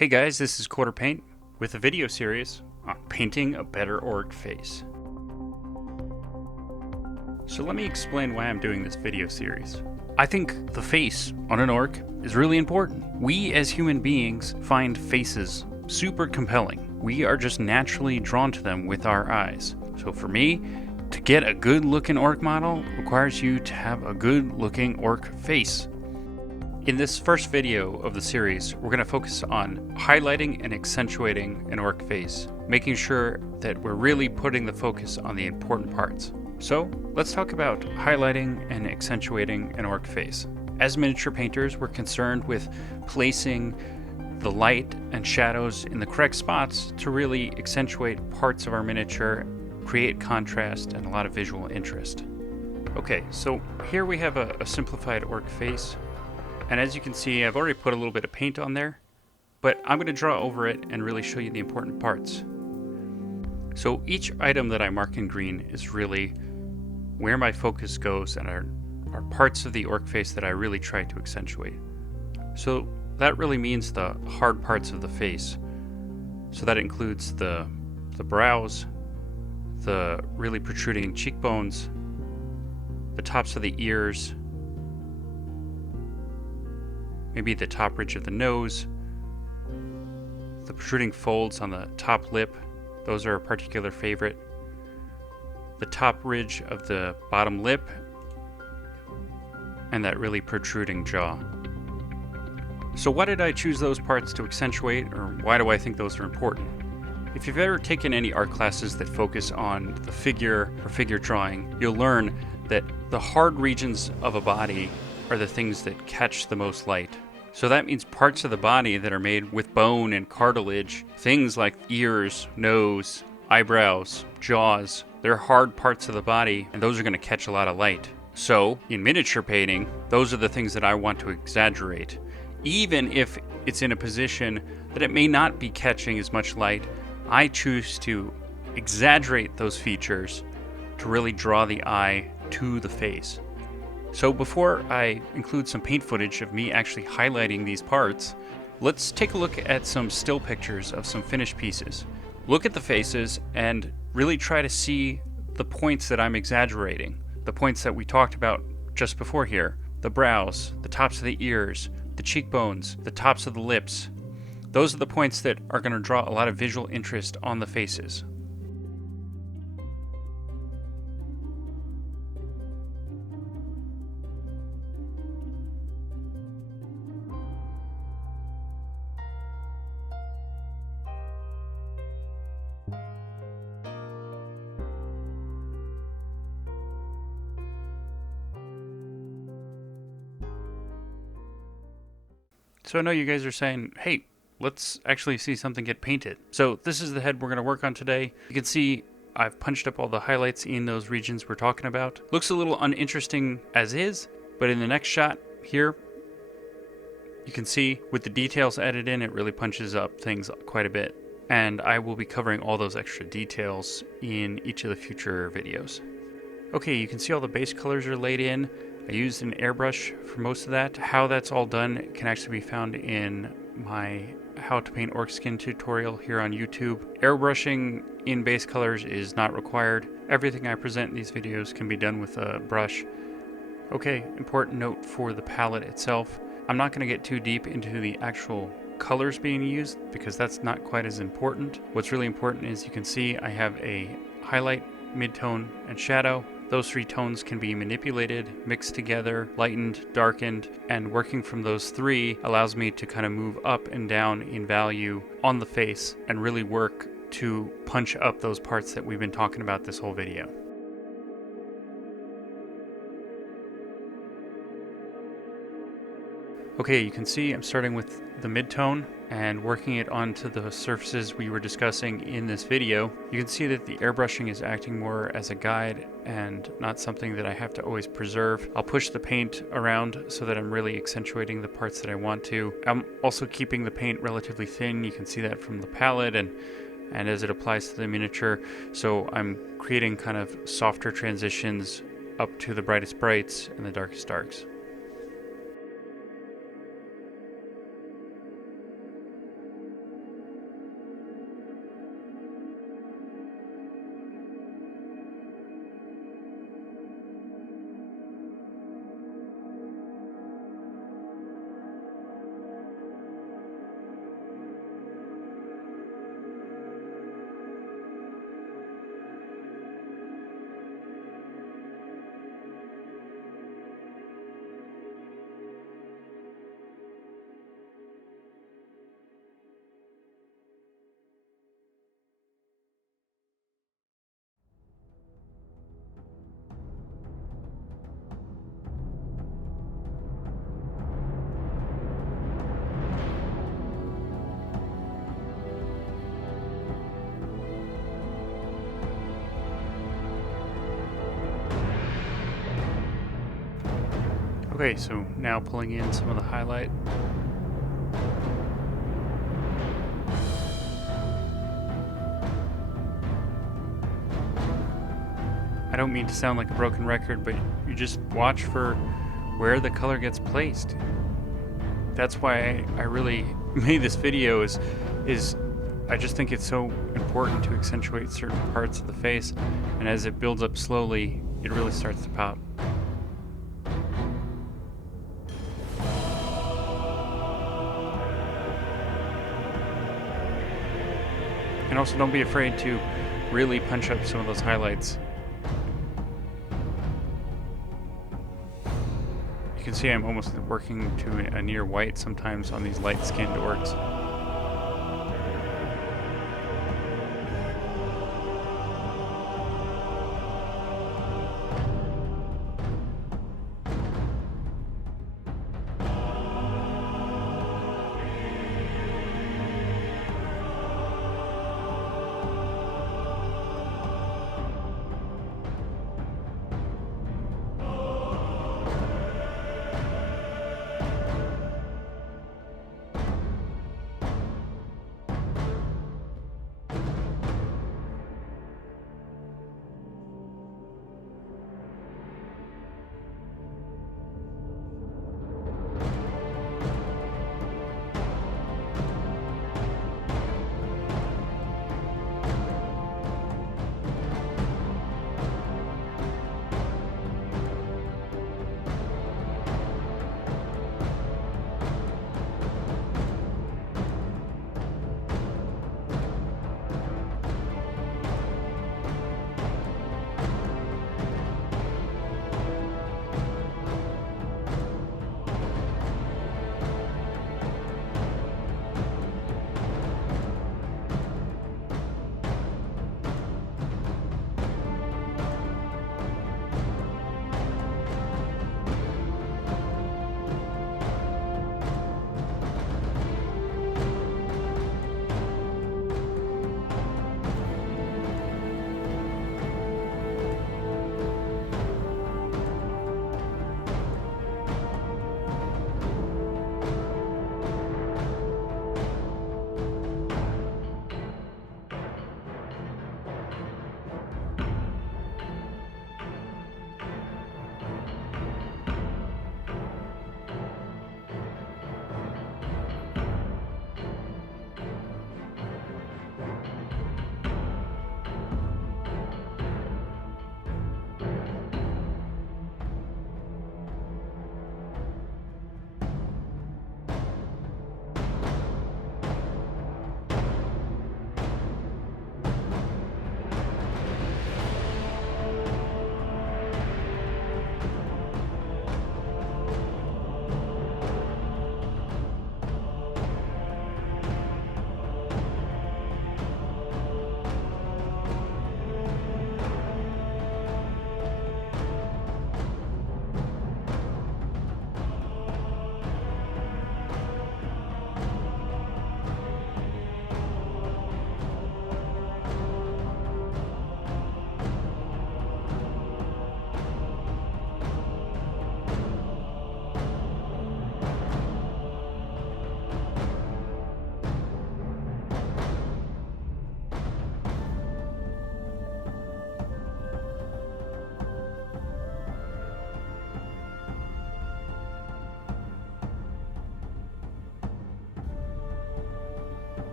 Hey guys, this is Quarter Paint with a video series on painting a better orc face. So let me explain why I'm doing this video series. I think the face on an orc is really important. We as human beings find faces super compelling. We are just naturally drawn to them with our eyes. So for me, to get a good looking orc model requires you to have a good looking orc face. In this first video of the series, we're going to focus on highlighting and accentuating an orc face, making sure that we're really putting the focus on the important parts. So let's talk about highlighting and accentuating an orc face. As miniature painters, we're concerned with placing the light and shadows in the correct spots to really accentuate parts of our miniature, create contrast and a lot of visual interest. Okay, so here we have a simplified orc face. And as you can see, I've already put a little bit of paint on there, but I'm going to draw over it and really show you the important parts. So each item that I mark in green is really where my focus goes and are parts of the orc face that I really try to accentuate. So that really means the hard parts of the face. So that includes the brows, the really protruding cheekbones, the tops of the ears, maybe the top ridge of the nose, the protruding folds on the top lip, those are a particular favorite, the top ridge of the bottom lip, and that really protruding jaw. So why did I choose those parts to accentuate, or why do I think those are important? If you've ever taken any art classes that focus on the figure or figure drawing, you'll learn that the hard regions of a body are the things that catch the most light. So that means parts of the body that are made with bone and cartilage, things like ears, nose, eyebrows, jaws, they're hard parts of the body and those are going to catch a lot of light. So in miniature painting, those are the things that I want to exaggerate. Even if it's in a position that it may not be catching as much light, I choose to exaggerate those features to really draw the eye to the face. So before I include some paint footage of me actually highlighting these parts, let's take a look at some still pictures of some finished pieces. Look at the faces and really try to see the points that I'm exaggerating, the points that we talked about just before here, the brows, the tops of the ears, the cheekbones, the tops of the lips. Those are the points that are going to draw a lot of visual interest on the faces. So I know you guys are saying, hey, let's actually see something get painted. So this is the head we're going to work on today. You can see I've punched up all the highlights in those regions we're talking about. Looks a little uninteresting as is, but in the next shot here, you can see with the details added in, it really punches up things quite a bit. And I will be covering all those extra details in each of the future videos. Okay, you can see all the base colors are laid in. I used an airbrush for most of that. How that's all done can actually be found in my How to Paint Orc Skin tutorial here on YouTube. Airbrushing in base colors is not required. Everything I present in these videos can be done with a brush. Okay, important note for the palette itself. I'm not going to get too deep into the actual colors being used because that's not quite as important. What's really important is you can see I have a highlight, midtone, and shadow. Those three tones can be manipulated, mixed together, lightened, darkened, and working from those three allows me to kind of move up and down in value on the face and really work to punch up those parts that we've been talking about this whole video. Okay, you can see I'm starting with the mid-tone and working it onto the surfaces we were discussing in this video. You can see that the airbrushing is acting more as a guide and not something that I have to always preserve. I'll push the paint around so that I'm really accentuating the parts that I want to. I'm also keeping the paint relatively thin. You can see that from the palette and as it applies to the miniature. So I'm creating kind of softer transitions up to the brightest brights and the darkest darks. Okay, so now pulling in some of the highlight. I don't mean to sound like a broken record, but you just watch for where the color gets placed. That's why I really made this video is I just think it's so important to accentuate certain parts of the face, and as it builds up slowly, it really starts to pop. And also don't be afraid to really punch up some of those highlights. You can see I'm almost working to a near white sometimes on these light-skinned orcs.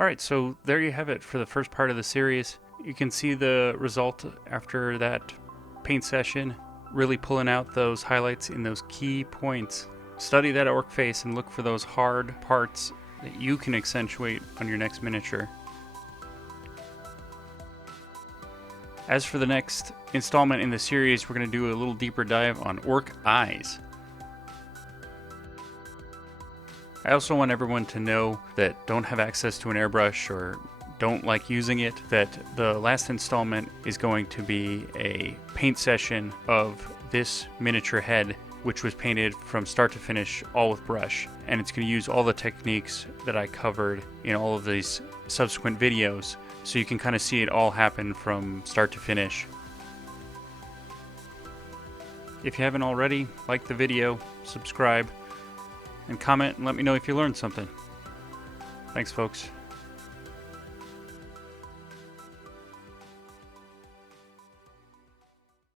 Alright, so there you have it for the first part of the series. You can see the result after that paint session, really pulling out those highlights in those key points. Study that orc face and look for those hard parts that you can accentuate on your next miniature. As for the next installment in the series, we're going to do a little deeper dive on orc eyes. I also want everyone to know that don't have access to an airbrush or don't like using it, that the last installment is going to be a paint session of this miniature head, which was painted from start to finish all with brush. And it's going to use all the techniques that I covered in all of these subsequent videos, so you can kind of see it all happen from start to finish. If you haven't already, like the video, subscribe, and comment and let me know if you learned something. Thanks, folks.